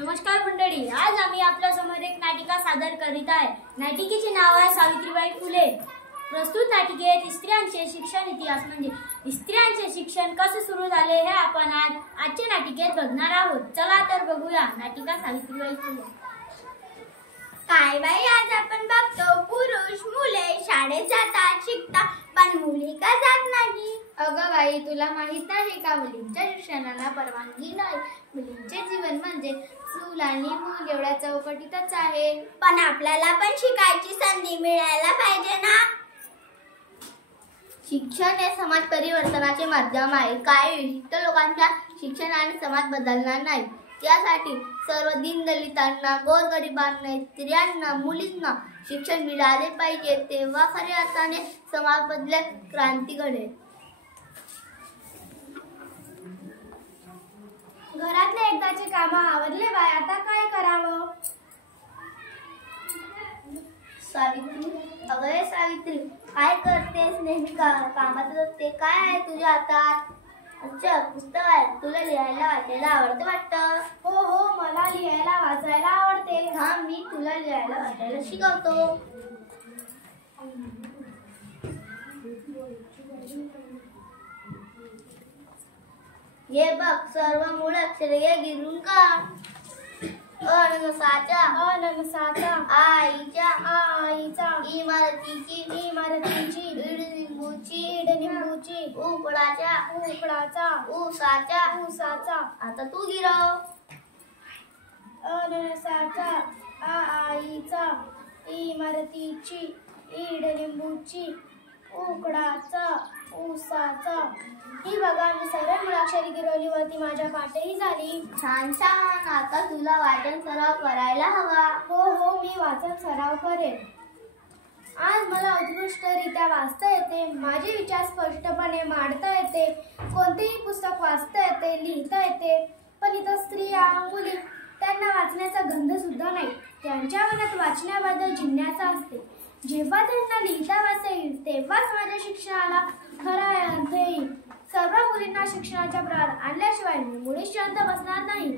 नमस्कार मंडळी, आज आम्ही आपल्या समोर एक नाटिका सादर करीत आहे। नाटिकेचे नाव आहे सावित्रीबाई फुले। प्रस्तुत नाटिकेत स्त्रियांचे शिक्षण इतिहास म्हणजे स्त्रियांचे शिक्षण कसे सुरू झाले हे आपण आजच्या नाटिकेत बघणार आहोत। चला तर बघूया नाटिका सावित्रीबाई फुले। काय बाई, आज आपण बघतो पुरुष मुले शाळेत जातात शिकतात, पण मुली का जात नाही? अगं बाई, तुला माहित नाही का मुलींच्या शिक्षणाला परवानगी नाही। मुलींचे जीवन म्हणजे चूल आणि मूल एवढ्या चौकटीतच आहे। पण आपल्याला पण शिकायची संधी मिळायला पाहिजे ना। शिक्षण हे समाज परिवर्तनाचे माध्यम आहे। काही विशिष्ट लोकांच्या शिक्षणाने समाज बदलणार नाही। त्यासाठी सर्व दीनदलितांना, गोरगरिबांना, स्त्रियांना, मुलींना शिक्षण मिळाले पाहिजे, तेव्हा खऱ्या अर्थाने समाज बदलेल, क्रांती घडेल। घरातले एकदाचे काम आवरले बाय, आता काय करावं? सावित्री, अगं सावित्री, काय करतेस? नेहमी कामात असते। काय आहे तुझ्या हातात? अच्छा, पुस्तक आहे। तुला लिहायला वाचायला आवडतं वाटतं? हो, मला लिहायला वाचायला आवडते। हा, मी तुला लिहायला वाचायला शिकवतो। हे बघ, सर्व मूळ अक्षरे गिरून काढ। अननसाच्या आईच्या इमारतीची इडलिंबूची उकडाच्या ऊसाच्या। आता तू गिरव। अननसाच्या आईचा इमारतीची इडलिंबूची उकडाचा ऊसाचा। ही बघा, मी सर्व मुळाक्षरी गिरवली होती, माझ्या पाठही झाली। छान छान। आता तुला वाचन सराव करायला हवा। हो, मी वाचन सराव करेन। आज मला उत्कृष्टरित्या वाचता येते, माझे विचार स्पष्टपणे मांडता येते, कोणतेही पुस्तक वाचता येते, लिहिता येते। पण इतर स्त्रिया, मुली, त्यांना वाचण्याचा गंध सुद्धा नाही। त्यांच्या मनात वाचण्याबद्दल जिज्ञासा असते। जेव्हा त्यांना लिहिता वाचता येईल, तेव्हाच माझ्या शिक्षणाला खरा अर्थ येईल। सर्व मुलींना शिक्षणाच्या प्रवाहात आणल्याशिवाय मुळीच शांत बसणार नाही।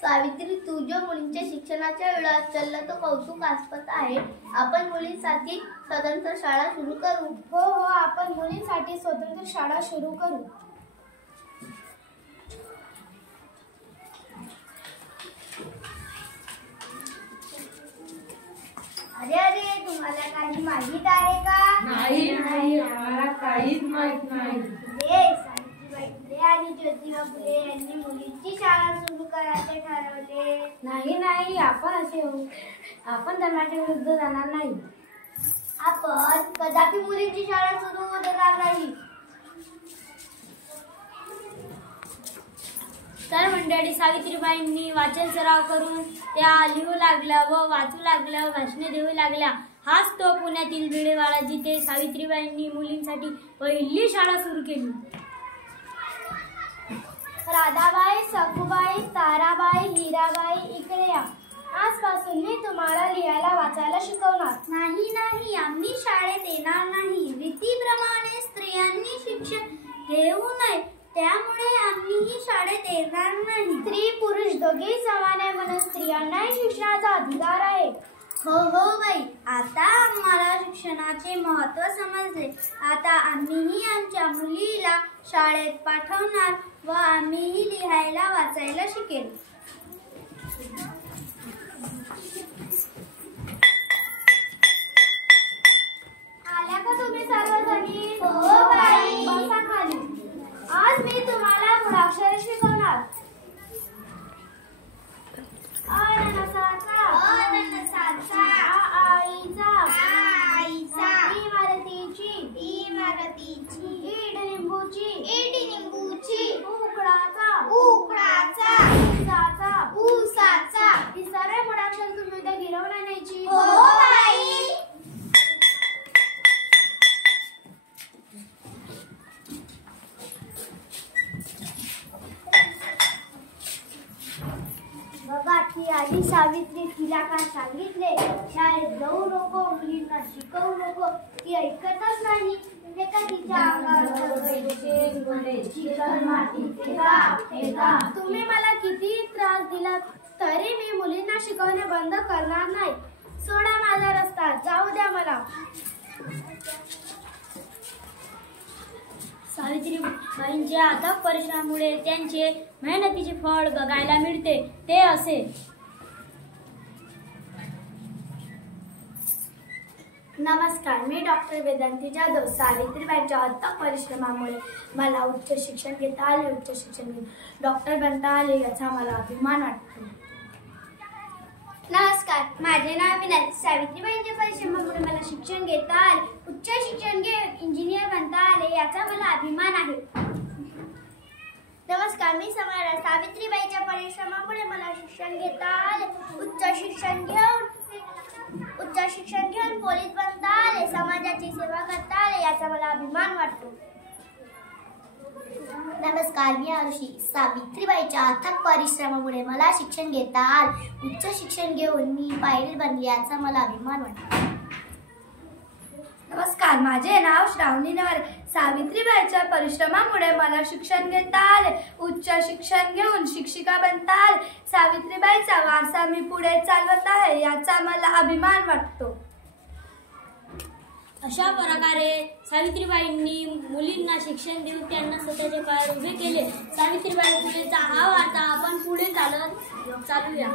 सावित्री, तुझ्या मुलींच्या शिक्षणाच्या वेळात चाललं तो कौतुकास्पद आहे। आपण मुलींसाठी स्वतंत्र शाळा सुरू करू। हो, आपण मुलींसाठी स्वतंत्र शाळा सुरू करू। अरे, तुम्हाला काही माहित आहे का? नाही, आम्हाला काहीच माहित नाही। सावित्रीबाई फुले आणि ज्योतिबा फुले यांनी मुलींची शाळा सुरू करायचे ठरवले। नाही, आपण धर्माच्या विरुद्ध जाणार नाही। आपण कदापि मुलींची शाळा सुरू होणार नाही। तर मंडळी, सावित्रीबाईंनी वाचन सराव करून त्या लिहू लागल्या व वाचू लागल्या, भाषणे देऊ लागल्या। हाच तो पुण्यातील भिडेवाडा, जिथे सावित्रीबाईंनी मुलींसाठी पहिली शाळा सुरू केली। राधाबाई, सखूबाई, ताराबाई, हिराबाई, इकडे या। आजपासून मी तुम्हाला लिहायला वाचायला शिकवणार। नाही, आम्ही शाळेत येणार नाही। रीतीप्रमाणे स्त्रियांनी शिक्षण घेऊ नये, त्यामुळे आम्हीही शाळेत येणार नाही। स्त्री पुरुष दोघेही समान आहे, म्हणून स्त्रियांनाही शिक्षणाचा अधिकार आहे। हो बाई, आता आम्हाला शिक्षणाचे महत्त्व समजले। आता आम्हीही आमच्या मुलीला शाळेत पाठवणार व आम्हीही लिहायला वाचायला शिकेल। आल्या का तुम्ही सर्वजणी? हो बाई। बसा खाली। आज मी तुम्हाला मुळाक्षरे शिकवणार। अननसाचा आईचा इमारतीची इडलिंबूची उकडाचा ऊसाचा। ही सर्व मुळाक्षरे तुम्ही उद्या गिरवून आणायची। हो बाई। बघा, ती आली सावित्री। तिला काय सांगितले? शाळेत जाऊ नको, मुलींना शिकवू नको। ती ऐकतच नाही। एका तिच्या अंगावर तुम्ही मला किती त्रास दिला तरी मी मुलींना शिकवणे बंद करणार नाही. सोडा माझा रस्ता, जाऊ द्या मला. सावित्रीबाईंच्या अथक परिश्रमामुळे त्यांचे मेहनतीचे फळ बघायला मिळते. ते असे. नमस्कार, मी डॉक्टर वेदांती जाधव. सावित्रीबाईंच्या अथक परिश्रमामुळे मला उच्च शिक्षण घेता आले. उच्च शिक्षण घेऊन डॉक्टर बनता आले याचा मला अभिमान वाटतो. नमस्कार, माझे नाव विनायक. सावित्रीबाईंच्या परिश्रमामुळे मला शिक्षण घेता आले. उच्च शिक्षण घेऊन इंजिनियर बनता आले याचा मला अभिमान आहे. नमस्कार, मी समारा. सावित्रीबाईंच्या परिश्रमामुळे मला शिक्षण घेता आले. उच्च शिक्षण घेऊन पोलीस बनता आले. समाजाची सेवा करता आले याचा मला अभिमान वाटतो. नमस्कार, मी आरुषी. सावित्रीबाईंच्या अथक परिश्रमामुळे मला शिक्षण घेता आले. उच्च शिक्षण घेऊन मी पायलट बनले याचा मला अभिमान वाटतो. नमस्कार, माझे नाव श्रावणी नवरे. सावित्रीबाईंच्या परिश्रमामुळे मला शिक्षण घेता आले. उच्च शिक्षण घेऊन शिक्षिका बनता आले. सावित्रीबाईंचा वारसा मी पुढे चालवत आहे याचा मला अभिमान वाटतो. अशा प्रकारे सावित्रीबाईंनी मुलींना शिक्षण देऊन त्यांना स्वतःचे पाय उभे केले. सावित्रीबाई फुलेचा हा वार्ता आपण पुढे चालूया.